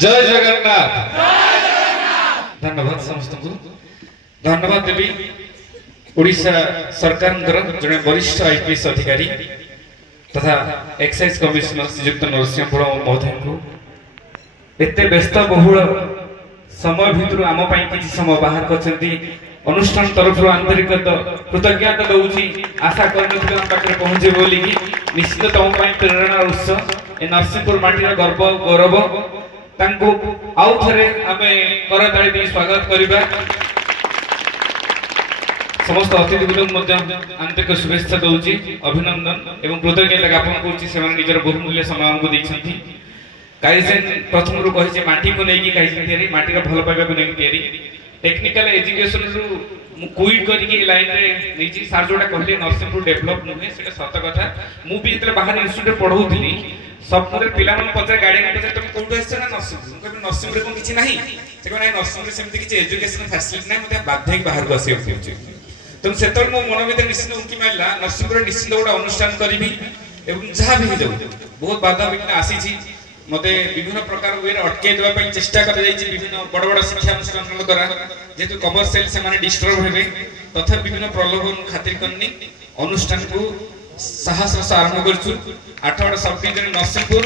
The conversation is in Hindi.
जय जगन्नाथ। धन्यवाद समस्त को धन्यवाद देवी ओडिशा सरकार जड़े वरिष्ठ आईपीएस अधिकारी तथा एक्साइज कमिशनर श्रीयुक्त नरसिंहपुर महोदय को एते व्यस्त बहुल समय भितर आम किसी समय बाहर कर अनुष्ठान तरफ आंतरिक कृतज्ञता दौची आशा कर पहुंचे बोली निश्चित तुम प्रेरणा उत्स ए नरसिंहपुर माटीर गर्व गौरव तांको आउ थरे आमे करताली दी स्वागत करिबा। समस्त अतिथि आंतरिक शुभेच्छा दौची अभिनंदन एवं कृतज्ञता ज्ञापन करुच्ची से निजर बहुमूल्य समय आमको देइछंती। काइजेन प्रथम रु कहि जे माटी को नेकी काइजेन तयारी माटी रा भल पाइबा को नेकी तयारी टेक्निकल एजुकेशन रु क्विट करके लाइन रे नीची सार जोटा कहले नरसिंहपुर डेवलप नुहे सेटा सत कथा। मु भी जतले बाहर इंस्टीट्यूट पढौथली सबरे पिला मन पचरे गाडी ने पचरे तुम कोठो आछे ना नरसिंहपुर कहबे नरसिंहपुर को किछि नाही से को नाही नरसिंहपुर सेमति किछि एजुकेशन फैसिलिटी नाही मते बाध्य बाहर को आसी होउची तुम सेतर मो मन भीतर निश्चित उनकी मारला नरसिंहपुर निश्चित गोटा अनुष्ठान करबी एवं जहां भी जाऊ बहुत बाधा विघ्न आसी छी मते विभिन्न प्रकार वे अटके देबा पई चेष्टा कर जाई छी विभिन्न बड़ बड़ शिक्षा अनुष्ठान द्वारा जेतु कमर्शियल से माने डिस्टर्ब हेबे तथा विभिन्न प्रलोभन खातिर करनी अनुष्ठान को साहस आरंभ करछु 8 सब डिवीजन नरसिंहपुर